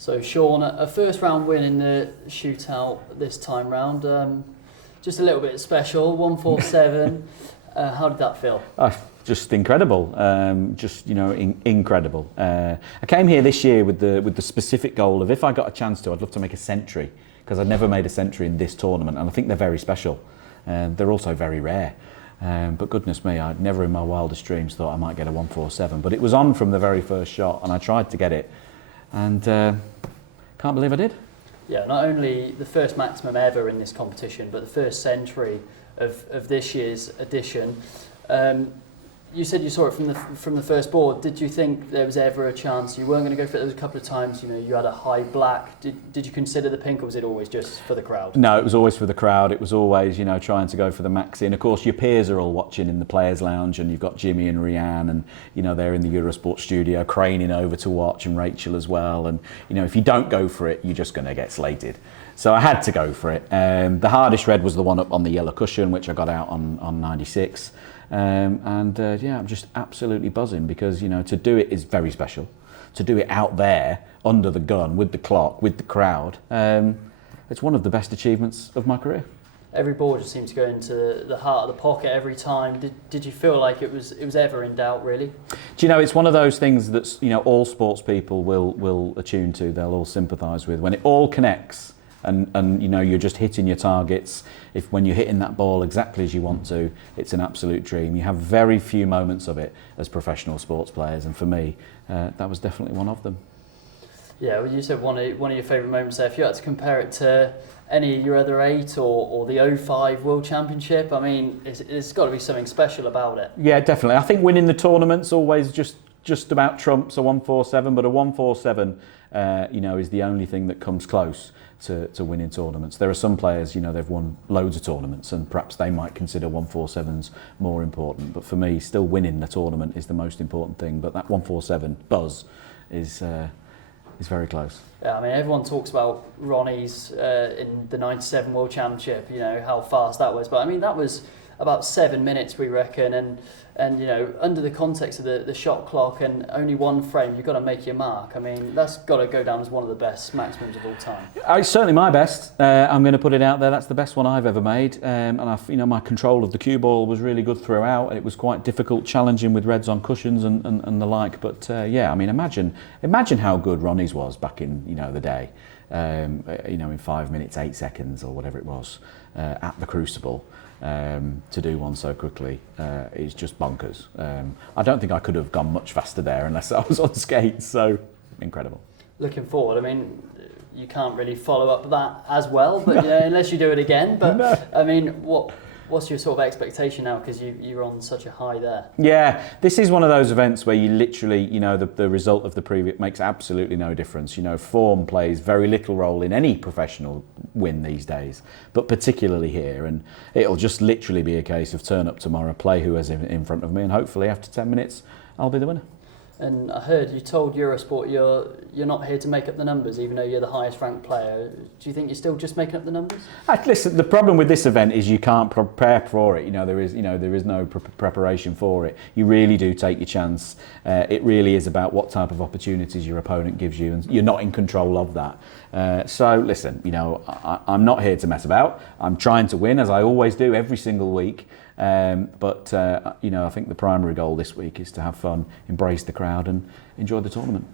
So Shaun, a first round win in the shootout this time round, just a little bit special, 147. How did that feel? Just incredible, incredible. I came here this year with the specific goal of, if I got a chance to, I'd love to make a century, because I'd never made a century in this tournament, and I think they're very special. They're also very rare. But goodness me, I'd never in my wildest dreams thought I might get a 147. But it was on from the very first shot, and I tried to get it, and can't believe I did. Yeah, not only the first maximum ever in this competition, but the first century of this year's edition. You said you saw it from the first board. Did you think there was ever a chance you weren't going to go for it? There was a couple of times, you had a high black. Did you consider the pink, or was it always just for the crowd? No, it was always for the crowd. It was always, trying to go for the maxi. And of course, your peers are all watching in the players' lounge, and you've got Jimmy and Rianne, and they're in the Eurosport studio, craning over to watch, and Rachel as well. And if you don't go for it, you're just going to get slated. So I had to go for it. The hardest red was the one up on the yellow cushion, which I got out on 96. I'm just absolutely buzzing, because to do it is very special. To do it out there under the gun with the clock, with the crowd, it's one of the best achievements of my career. Every ball just seemed to go into the heart of the pocket every time. Did you feel like it was ever in doubt, really? Do it's one of those things that's all sports people will attune to. They'll all sympathise with when it all connects. And you're just hitting your targets. When you're hitting that ball exactly as you want to, it's an absolute dream. You have very few moments of it as professional sports players, and for me, that was definitely one of them. Yeah, well, you said one of your favourite moments there. If you had to compare it to any of your other 8 or the 05 World Championship, I mean, it's got to be something special about it. Yeah, definitely. I think winning the tournament's always just about trumps a 147, but a 147, is the only thing that comes close to winning tournaments. There are some players, they've won loads of tournaments, and perhaps they might consider 147s more important. But for me, still winning the tournament is the most important thing. But that 147 buzz is very close. Yeah, I mean, everyone talks about Ronnie's in the 97 World Championship, how fast that was. But I mean, that was about 7 minutes, we reckon, and under the context of the shot clock and only one frame, you've got to make your mark. I mean, that's got to go down as one of the best maximums of all time. It's certainly my best. I'm going to put it out there. That's the best one I've ever made. And my control of the cue ball was really good throughout. It was quite difficult, challenging with reds on cushions and the like. But I mean, imagine how good Ronnie's was back in the day. In 5 minutes 8 seconds or whatever it was at the Crucible. To do one so quickly is just bonkers. I don't think I could have gone much faster there unless I was on skates, so incredible. Looking forward, I mean, you can't really follow up that as well, but unless you do it again. But no. I mean, what's your sort of expectation now, because you're on such a high there? Yeah, this is one of those events where you literally, the result of the previous makes absolutely no difference. Form plays very little role in any professional win these days, but particularly here. And it'll just literally be a case of turn up tomorrow, play who is in front of me, and hopefully after 10 minutes, I'll be the winner. And I heard you told Eurosport you're not here to make up the numbers, even though you're the highest ranked player. Do you think you're still just making up the numbers? Listen, the problem with this event is you can't prepare for it. There is no preparation for it. You really do take your chance. It really is about what type of opportunities your opponent gives you, and you're not in control of that. So listen, I'm not here to mess about. I'm trying to win, as I always do every single week. But I think the primary goal this week is to have fun, embrace the crowd, and enjoy the tournament.